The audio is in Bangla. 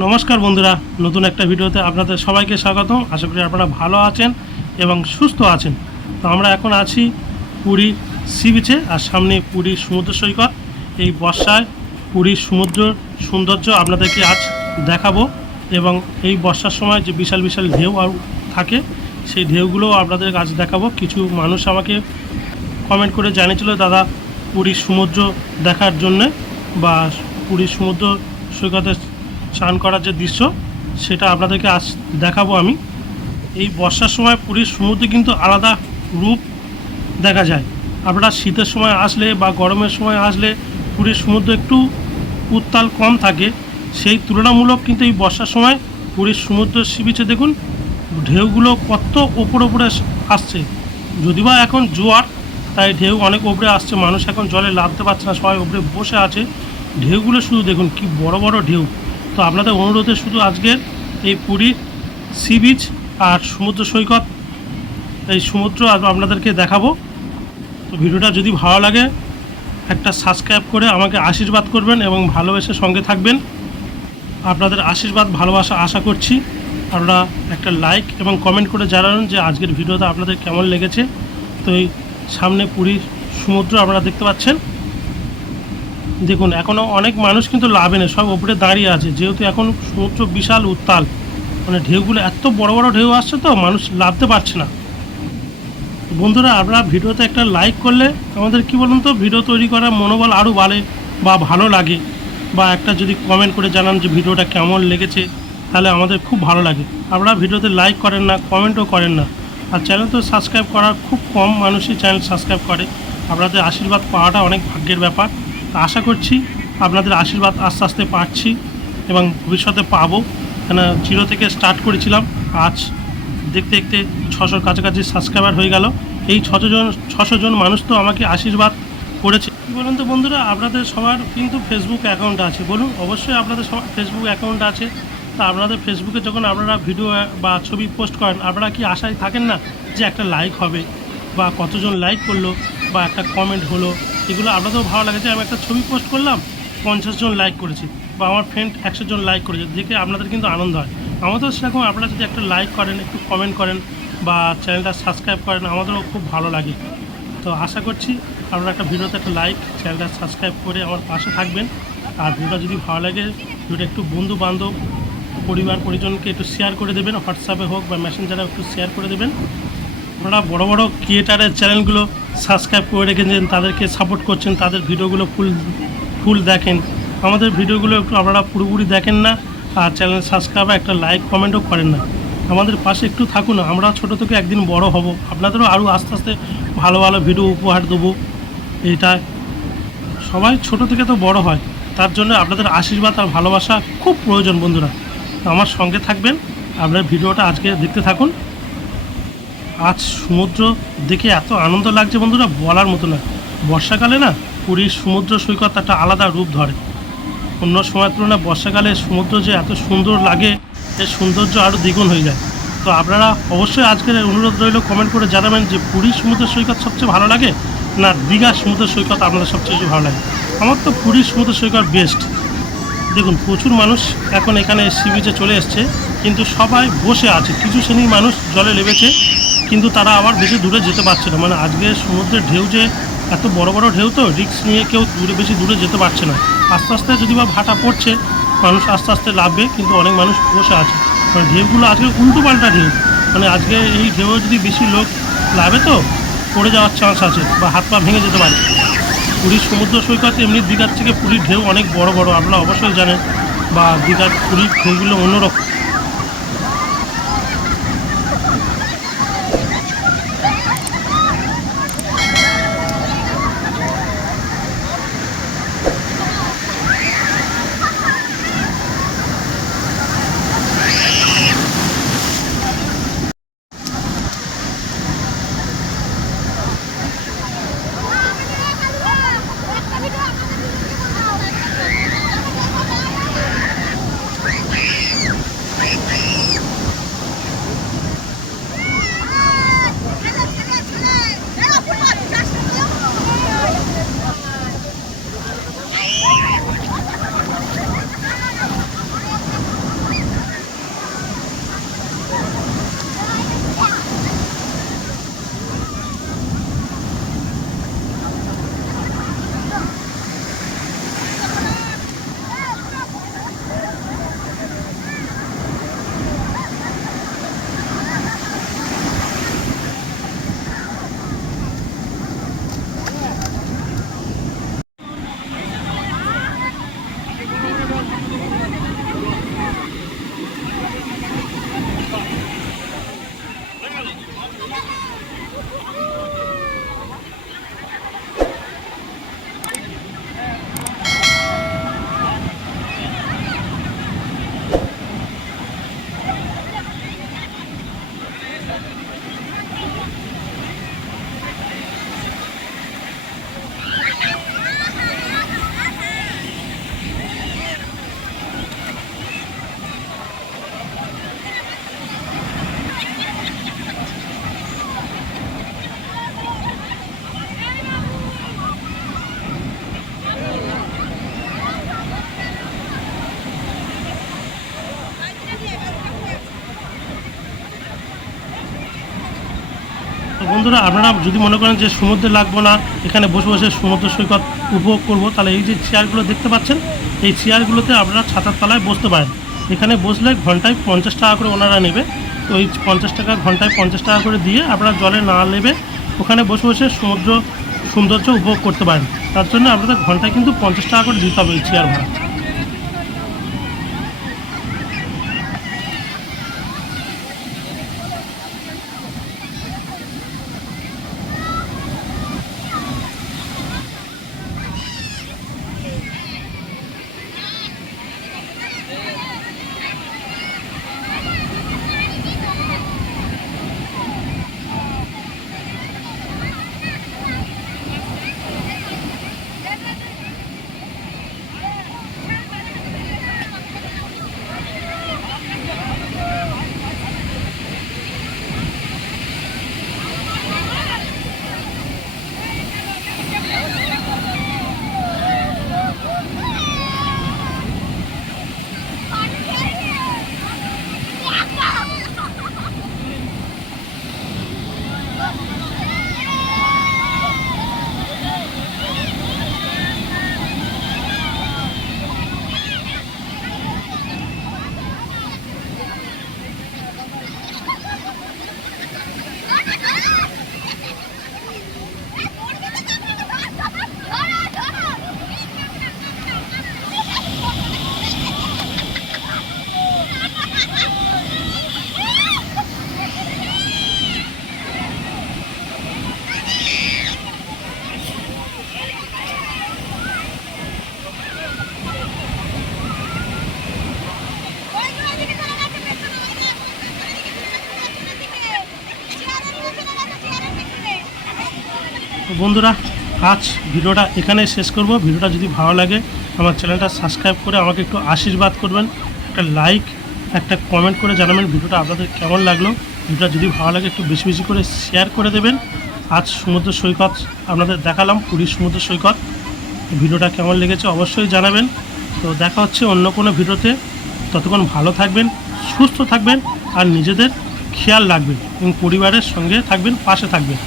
নমস্কার বন্ধুরা, নতুন একটা ভিডিওতে আপনাদের সবাইকে স্বাগতম। আশা করি আপনারা ভালো আছেন এবং সুস্থ আছেন। তো আমরা এখন আছি পুরী সি বিচে, আর সামনে পুরীর সমুদ্র সৈকত। এই বর্ষায় পুরীর সমুদ্র সৌন্দর্য আপনাদেরকে আজ দেখাবো এবং এই বর্ষার সময় যে বিশাল বিশাল ঢেউ আর থাকে, সেই ঢেউগুলো আপনাদের আজ দেখাবো। কিছু মানুষ আমাকে কমেন্ট করে জানিয়েছিল, দাদা পুরীর সমুদ্র দেখার জন্যে বা পুরীর সমুদ্র সৈকতে স্নান করার যে দৃশ্য, সেটা আপনাদেরকে আজ দেখাবো আমি। এই বর্ষার সময় পুরীর সমুদ্রে কিন্তু আলাদা রূপ দেখা যায়। আপনারা শীতের সময় আসলে বা গরমের সময় আসলে পুরীর সমুদ্র একটু উত্তাল কম থাকে। সেই তুলনামূলক কিন্তু এই বর্ষার সময় পুরীর সমুদ্র সি বিচে দেখুন, ঢেউগুলো কত ওপরে ওপরে আসছে। যদি বা এখন জোয়ার, তাই ঢেউ অনেক ওপরে আসছে, মানুষ এখন জলে নামতে পারছে না, সবাই ওপরে বসে আছে। ঢেউগুলো শুধু দেখুন, কি বড় বড় ঢেউ। তো আপনাদের অনুরোধে শুধু আজকের এই পুরীর সি বিচ আর সমুদ্র সৈকত, এই সমুদ্র আপনাদেরকে দেখাবো। তো ভিডিওটা যদি ভালো লাগে, একটা সাবস্ক্রাইব করে আমাকে আশীর্বাদ করবেন এবং ভালোবেসে সঙ্গে থাকবেন। আপনাদের আশীর্বাদ, ভালোবাসা আশা করছি। আপনারা একটা লাইক এবং কমেন্ট করে জানান যে আজকের ভিডিওটা আপনাদের কেমন লেগেছে। তো এই সামনে পুরীর সমুদ্র আপনারা দেখতে পাচ্ছেন। দেখুন এখনও অনেক মানুষ কিন্তু লাভে নেই, সব ওপরে দাঁড়িয়ে আছে। যেহেতু এখন সমুদ্র বিশাল উত্তাল মানে ঢেউগুলো এত বড় বড় ঢেউ আসছে তো, মানুষ লাভতে পারছে না। বন্ধুরা, আপনারা ভিডিওতে একটা লাইক করলে আমাদের কি বলুন তো, ভিডিও তৈরি করার মনোবল আরও বাড়ে বা ভালো লাগে, বা একটা যদি কমেন্ট করে জানান যে ভিডিওটা কেমন লেগেছে, তাহলে আমাদের খুব ভালো লাগে। আপনারা ভিডিওতে লাইক করেন না কমেন্টও করেন না। আর চ্যানেল তো সাবস্ক্রাইব করার খুব কম মানুষই চ্যানেল সাবস্ক্রাইব করে। আপনাদের আশীর্বাদ পাওয়াটা অনেক ভাগ্যের ব্যাপার। আশা করছি আপনাদের আশীর্বাদ আস্তে আস্তে পাচ্ছি এবং ভবিষ্যতে পাবো। কেন, জিরো থেকে স্টার্ট করেছিলাম, আজ দেখতে দেখতে ছশোর কাছাকাছি সাবস্ক্রাইবার হয়ে গেল। এই ছশো জন ছশো জন মানুষ তো আমাকে আশীর্বাদ করেছে। কী বলুন তো বন্ধুরা, আপনাদের সবার কিন্তু ফেসবুক অ্যাকাউন্ট আছে। বলুন, অবশ্যই আপনাদের সবার ফেসবুক অ্যাকাউন্ট আছে। তা আপনাদের ফেসবুকে যখন আপনারা ভিডিও বা ছবি পোস্ট করেন, আপনারা কি আশায় থাকেন না যে একটা লাইক হবে বা কতজন লাইক করল বা একটা কমেন্ট হলো? এগুলো আপনাদেরও ভালো লাগে যে আমি একটা ছবি পোস্ট করলাম, পঞ্চাশ জন লাইক করেছি বা আমার ফ্রেন্ড একশো জন লাইক করেছে, দেখে আপনাদের কিন্তু আনন্দ হয়। আমাদেরও সেরকম, আপনারা যদি একটা লাইক করেন, একটু কমেন্ট করেন বা চ্যানেলটা সাবস্ক্রাইব করেন, আমাদেরও খুব ভালো লাগে। তো আশা করছি আপনারা একটা ভিডিওতে একটা লাইক চ্যানেলটা সাবস্ক্রাইব করে আমার পাশে থাকবেন। আর ভিডিওটা যদি ভালো লাগে, ভিডিওটা একটু বন্ধু বান্ধব পরিবার পরিজনকে একটু শেয়ার করে দেবেন হোয়াটসঅ্যাপে হোক বা মেসেঞ্জারে একটু শেয়ার করে দেবেন। আপনারা বড় বড় ক্রিয়েটারের চ্যানেলগুলো সাবস্ক্রাইব করে রেখেছেন, তাদেরকে সাপোর্ট করছেন, তাদের ভিডিওগুলো ফুল ফুল দেখেন। আমাদের ভিডিওগুলো একটু আপনারা পুরোপুরি দেখেন না, আর চ্যানেল সাবস্ক্রাইব একটা লাইক কমেন্টও করেন না। আমাদের পাশে একটু থাকুন, আমরা ছোটো থেকে একদিন বড় হব। আপনাদেরও আরও আস্তে আস্তে ভালো ভালো ভিডিও উপহার দেবো। এটা সবাই ছোট থেকে তো বড় হয়, তার জন্য আপনাদের আশীর্বাদ আর ভালোবাসা খুব প্রয়োজন বন্ধুরা। আমার সঙ্গে থাকবেন, আপনার ভিডিওটা আজকে দেখতে থাকুন। আজ সমুদ্র দেখে এত আনন্দ লাগছে বন্ধুরা, বলার মতো না। বর্ষাকালে না পুরীর সমুদ্র সৈকত একটা আলাদা রূপ ধরে। অন্য সময়ের তুলনায় বর্ষাকালে সমুদ্র যে এত সুন্দর লাগে, এর সৌন্দর্য আরও দ্বিগুণ হয়ে যায়। তো আপনারা অবশ্যই আজকের অনুরোধ রইল কমেন্ট করে জানাবেন যে পুরীর সমুদ্র সৈকত সবচেয়ে ভালো লাগে, না দীঘার সমুদ্র সৈকত আপনাদের সবচেয়ে বেশি ভালো লাগে? আমার তো পুরীর সমুদ্র সৈকত বেস্ট দেখুন, প্রচুর মানুষ এখন এখানে সি বিচে চলে এসছে, কিন্তু সবাই বসে আছে। কিছু শ্রেণির মানুষ জলে নেমেছে কিন্তু তারা আবার বেশি দূরে যেতে পারছে না। মানে আজকে সমুদ্রের ঢেউ যে এত বড় বড় ঢেউ তো রিক্স নিয়ে কেউ দূরে বেশি দূরে যেতে পারছে না। আস্তে আস্তে যদি বা ভাটা পড়ছে, মানুষ আস্তে আস্তে লাভবে, কিন্তু অনেক মানুষ বসে আছে। মানে ঢেউগুলো আজকে উল্টো পাল্টা ঢেউ। মানে আজকে এই ঢেউ যদি বেশি লোক লাভে তো, পড়ে যাওয়ার চান্স আছে বা হাত পা ভেঙে যেতে পারে। পুরীর সমুদ্র সৈকত, এমনি দীঘার থেকে পুরীর ঢেউ অনেক বড় বড়, আপনারা অবশ্যই জানেন। বা দীঘার পুরীর ঢেউগুলো অন্যরকম। বন্ধুরা, আপনারা যদি মনে করেন যে সমুদ্রে লাগবো না, এখানে বসে বসে সমুদ্র সৈকত উপভোগ করব, তাহলে এই যে চেয়ারগুলো দেখতে পাচ্ছেন, এই চেয়ারগুলোতে আপনারা ছাতার তলায় বসতে পারেন। এখানে বসলে ঘন্টায় পঞ্চাশ টাকা করে ওনারা নেবে। তো ওই পঞ্চাশ টাকা, ঘন্টায় পঞ্চাশ টাকা করে দিয়ে আপনারা জলে না নেবে, ওখানে বসে বসে সমুদ্র সৌন্দর্য উপভোগ করতে পারেন। তার জন্য আপনাদের ঘন্টায় কিন্তু পঞ্চাশ টাকা করে দিতে হবে এই চেয়ার ভাড়া। বন্ধুরা, আজ ভিডিওটা এখানে শেষ করব। ভিডিওটা যদি ভালো লাগে, আমার চ্যানেলটা সাবস্ক্রাইব করে আমাকে একটু আশীর্বাদ করবেন। একটা লাইক, একটা কমেন্ট করে জানাবেন ভিডিওটা আপনাদের কেমন লাগল। ভিডিওটা যদি ভালো লাগে, একটু বেশি বেশি করে শেয়ার করে দেবেন। আজ সমুদ্র সৈকত আপনাদের দেখালাম, পুরীর সমুদ্র সৈকত। ভিডিওটা কেমন লেগেছে অবশ্যই জানাবেন। তো দেখা হচ্ছে অন্য কোনো ভিডিওতে। ততক্ষণ ভালো থাকবেন, সুস্থ থাকবেন আর নিজেদের খেয়াল রাখবেন এবং পরিবারের সঙ্গে থাকবেন, পাশে থাকবেন।